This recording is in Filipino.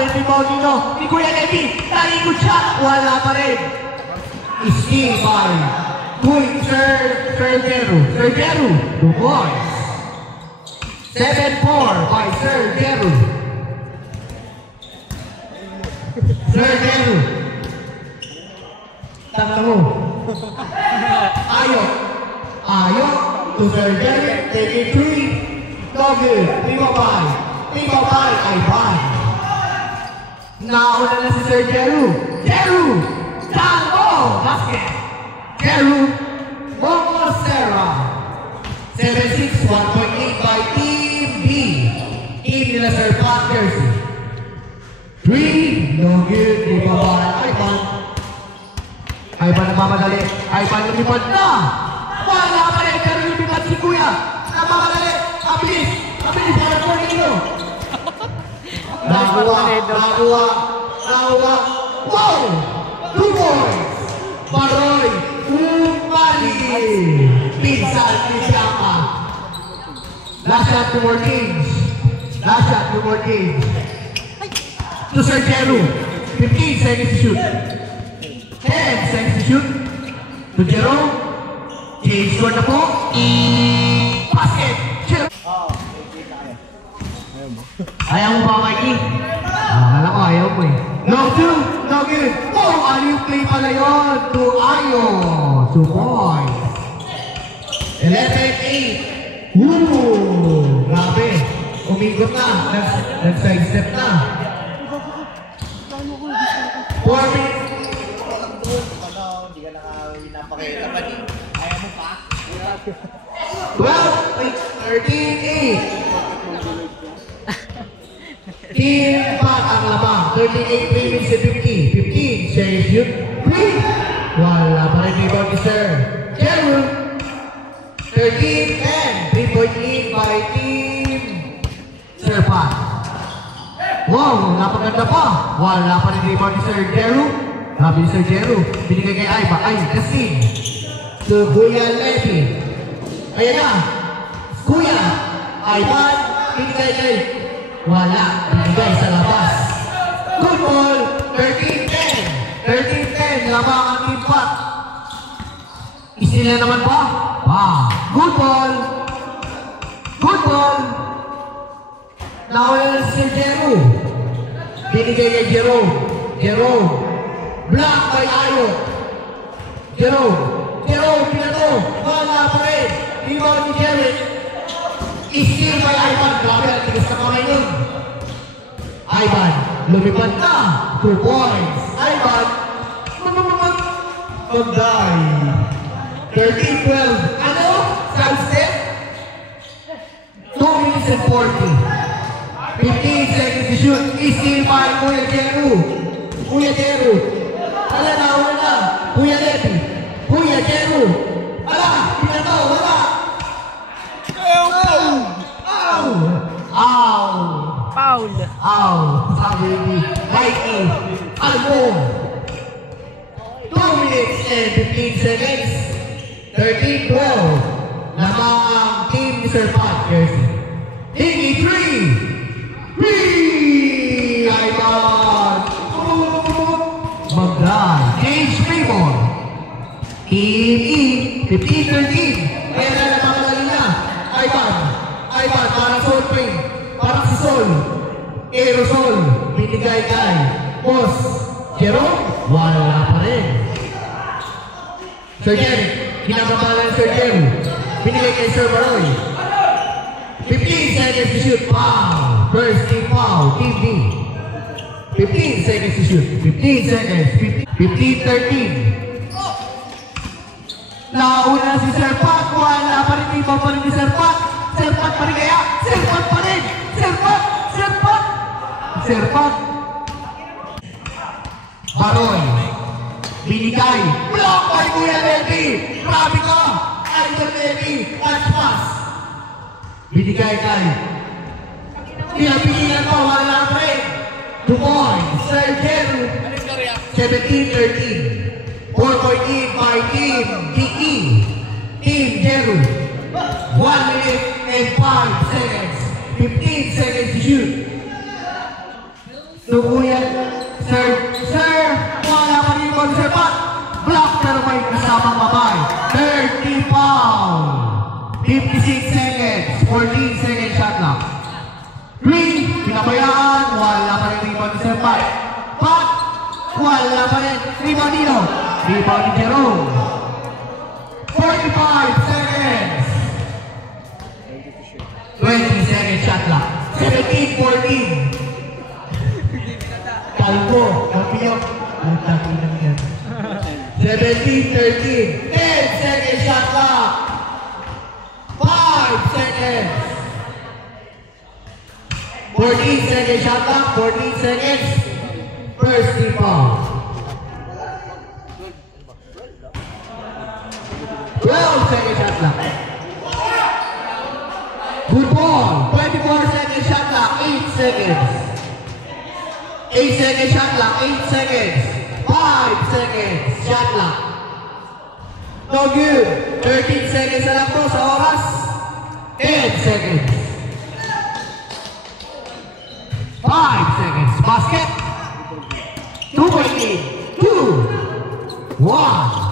rin si Paulino. Ni Kuya Levi. Nalikod siya. Wala pa rin. Steal by Sergero. The boys. 7-4 by Sergero. Tanda mo. Ayok to Sergero. Take it 3. No good. Timabay ay bye. Nauna na si Sergero. Tango! Basket! Jeru Mongosera 7-6, 1.8 by Team B. Team nila Sir Pat Jersey. 3, no good, di ba ba? Ivan nagmamadali. Ivan lumipad na! Wala pa rin, pero lumipad si Kuya. Nagmamadali. Abilis para Cornino. Nakuha. Wow! 2 boys! Baroy! Umali! Pinsan ni Siaka. Last shot, 2 more games. To Sergero. 15 seconds to shoot. 10 seconds to shoot. To Jerome. James score na po. Basket! Ayaw mo ba, Mikey? Alam ko, ayaw mo eh. No good. Oh, aliw play pala yun to Ayo. 2 points. 11-8. Grabe. Umigot na. Nag-side step na. 4 minutes. Hindi ka napakita pa din. Ayaw mo pa. 13-8. Team Pat ang labang. 38 minutes and 15. Share shoot. 3. Wala pa rin rebound ni Sir Jeru. 13-10. 3.8 by Team Sir Pat. Wow, napaganda pa. Wala pa rin rebound ni Sir Jeru. Grabe ni Sir Jeru. Binigay kay Aiba. Kasi to Kuya Levi. Ayan na. Kuya. Aiba. Binigay kay wala. Binigay sa labas. Good ball. 13-10. Labang ang Team Pat. Isila naman pa. Good ball. Nawala na si Jeru. Binigay kay Jerome. Block by Ayo. Jerome, pinato. Wala pa rin. Rebound ni Jerry. Steal by Ivan. Grabe, ang tigas na kamay nun. Ivan, lumipad na. 2 points. Ivan, mag-die. 13-12. Ano? Side step? 2 minutes and 40. 15 seconds to shoot. Steal by Kuya Jeru. Wala. Kuya Levi. Kuya Jeru. Wala. Pinato. Wala. Foul. Sabi ni Mikey. Album. 2 minutes and 15 seconds. 13-12. Lamang ang team ni Sir Pat Jersey. Higgy 3. Ivan. Mag-drive. James Fremont. Team E. 15-13. Kaya na napakalali na. Ivan. Parang Soul Pain. Parang si Sol. Aerosol. Binigay kay Boss Jerome. Wala pa rin. Sir Jerry. Kinakabalan Sir Jerry. Binigay kay Sir Baroy. 15 seconds to shoot. Foul. First team foul. Team B. 15 seconds to shoot. 15 seconds. 15-13. Nauna si Sir Pat. Wala pa rin. Iba pa rin ni Sir Pat. Sir Pat pa rin kaya. Sir Pat pa rin. Sir Pat. Baroy. Binigay. Block by Kuya Levi. Grabe ka. Idol Levi. Pass. Binigay kay. Pinapigilan pa. Wala pa rin. 2 points. Sir Jeru. 17-13. 4.8 by Team DE. Team Jeru. 1 minute and 5 seconds. 15 seconds to shoot. Tukuyan. Sir, wala pa rin mo, Sir Pat. Block pero may kasamang mamay. 30 foul. 56 seconds. 14 seconds shot clock. 3, pinabayaan. Wala pa rin rebound ni Sir Pat. Pat, wala pa rin. Rebound dito. Rebound ni Jerome. 45 seconds. 20 seconds shot clock. 17-14. Kalbo, kapiyok. Ang taki lang yan. 17-13. 10 seconds shot clock. 5 seconds. 14 seconds shot clock. 14 seconds. First team foul. 12 seconds shot clock. Good ball. 24 seconds shot clock. 8 seconds. 8 seconds shot clock. 8 seconds. 5 seconds shot clock. No good. 13 seconds na lang po sa oras. 10 seconds. 5 seconds. Basket. 2 point lead. 2, 1.